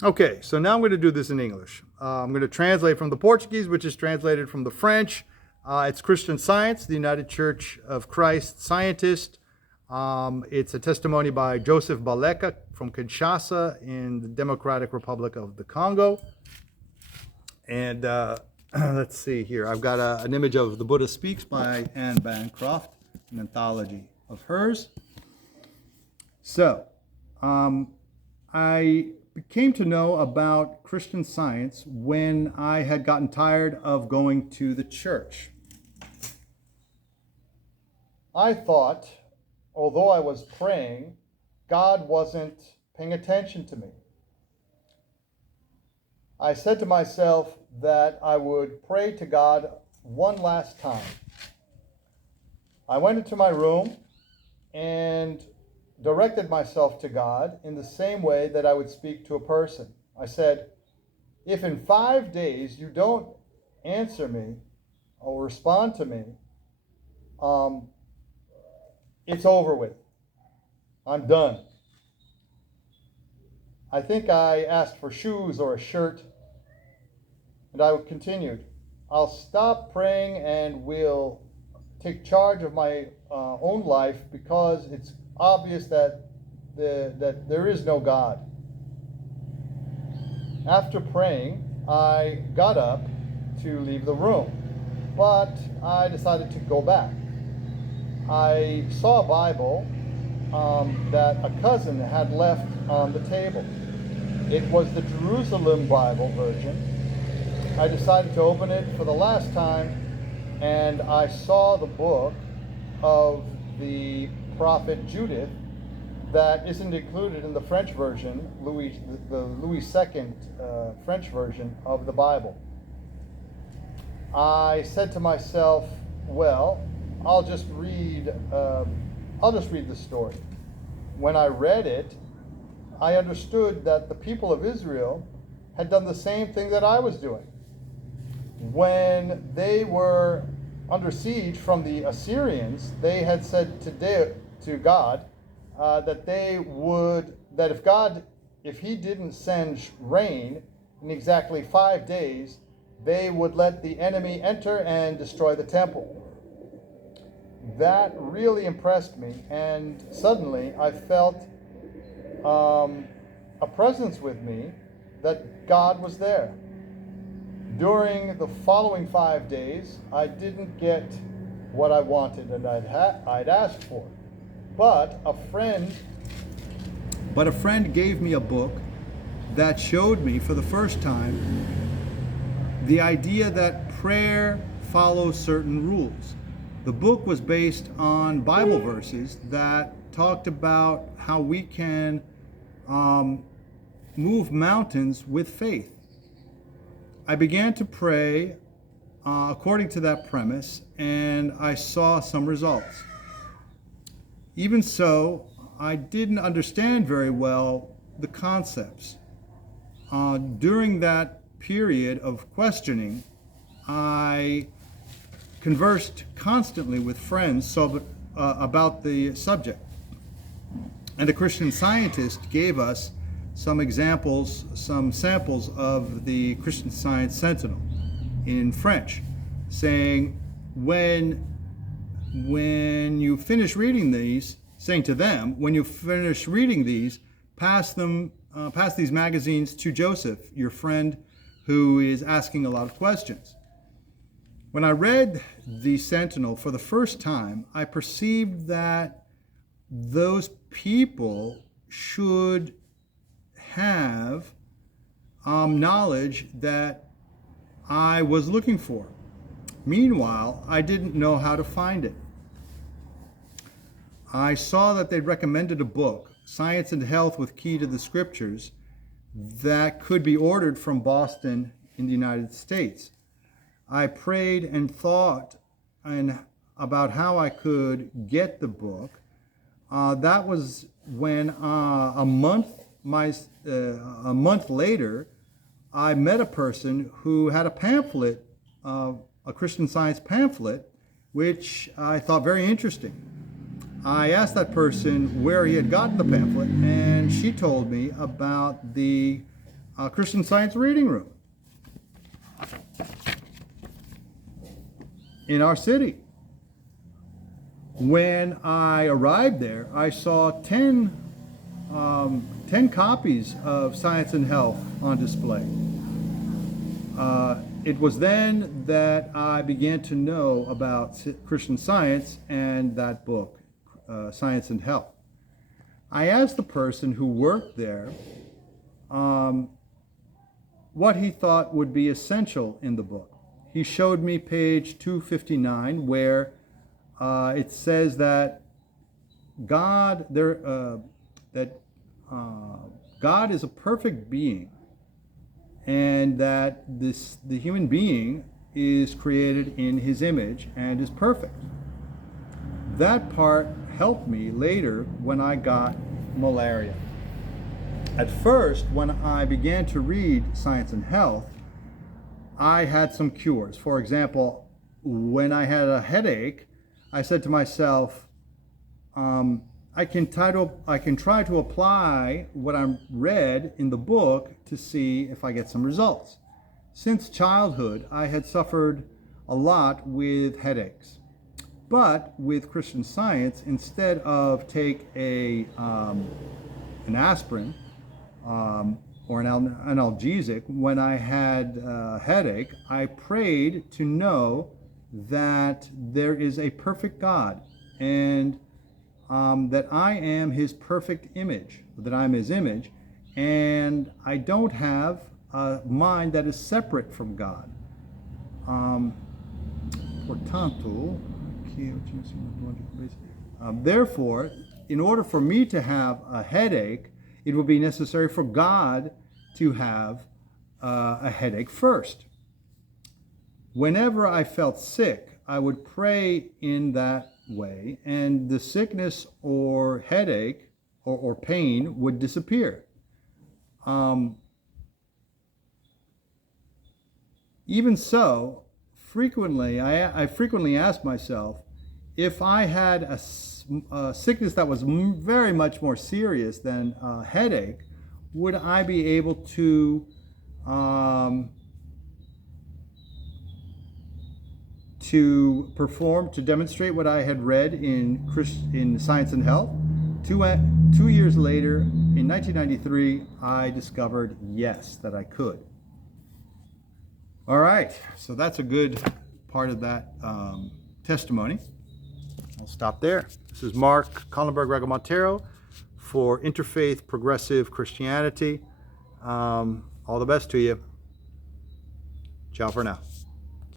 Okay, so now I'm going to do this in English. I'm going to translate from the Portuguese, which is translated from the French. It's Christian Science, the United Church of Christ Scientist. It's a testimony by Joseph Baleka from Kinshasa in the Democratic Republic of the Congo. And let's see here. I've got an image of The Buddha Speaks by Anne Bancroft, an anthology of hers. So, I came to know about Christian Science when I had gotten tired of going to the church. I thought, although I was praying, God wasn't paying attention to me. I said to myself that I would pray to God one last time. I went into my room and directed myself to God in the same way that I would speak to a person. I said, if in 5 days you don't answer me or respond to me, it's over with. I'm done. I think I asked for shoes or a shirt, and I continued, I'll stop praying and will take charge of my own life because it's obvious that there is no God. After praying, I got up to leave the room, but I decided to go back. I saw a Bible that a cousin had left on the table. It was the Jerusalem Bible version. I decided to open it for the last time, and I saw the book of the prophet Judith that isn't included in the French version, the Louis II French version of the Bible. I said to myself, well, I'll just read the story. When I read it, I understood that the people of Israel had done the same thing that I was doing. When they were under siege from the Assyrians, they had said to God that if he didn't send rain in exactly 5 days, they would let the enemy enter and destroy the temple. That really impressed me, and suddenly I felt a presence with me that God was there. During the following 5 days, I didn't get what I wanted and I'd asked for. But a friend gave me a book that showed me for the first time the idea that prayer follows certain rules. The book was based on Bible verses that talked about how we can move mountains with faith. I began to pray according to that premise, and I saw some results. Even so, I didn't understand very well the concepts. During that period of questioning, I conversed constantly with friends about the subject. And a Christian Scientist gave us some samples of the Christian Science Sentinel in French, saying, when you finish reading these, saying to them, when you finish reading these, pass these magazines to Joseph, your friend who is asking a lot of questions. When I read the Sentinel for the first time, I perceived that those people should have knowledge that I was looking for. Meanwhile, I didn't know how to find it. I saw that they recommended a book, Science and Health with Key to the Scriptures, that could be ordered from Boston in the United States. I prayed and thought about how I could get the book. That was when a month later, I met a person who had a pamphlet, a Christian Science pamphlet, which I thought very interesting. I asked that person where he had gotten the pamphlet, and she told me about the Christian Science reading room in our city. When I arrived there, I saw 10 copies of Science and Health on display. It was then that I began to know about Christian Science and that book, Science and Health. I asked the person who worked there what he thought would be essential in the book. He showed me page 259, where it says that God is a perfect being, and that the human being is created in His image and is perfect. That part helped me later when I got malaria. At first, when I began to read Science and Health, I had some cures. For example, when I had a headache, I said to myself, I can try to apply what I read in the book to see if I get some results. Since childhood, I had suffered a lot with headaches. But with Christian Science, instead of take an aspirin or an analgesic, when I had a headache, I prayed to know that there is a perfect God, and that I am His perfect image, that I'm His image, and I don't have a mind that is separate from God. Portanto, therefore, in order for me to have a headache, it would be necessary for God to have a headache first. Whenever I felt sick, I would pray in that way, and the sickness or headache or pain would disappear. Even so, I frequently ask myself, if I had a sickness that was very much more serious than a headache, would I be able to demonstrate what I had read in Science and Health? 2 years later, in 1993, I discovered, yes, that I could. All right, so that's a good part of that testimony. I'll stop there. This is Mark Collenberg Rego-Monteiro for Interfaith Progressive Christianity. All the best to you. Ciao for now.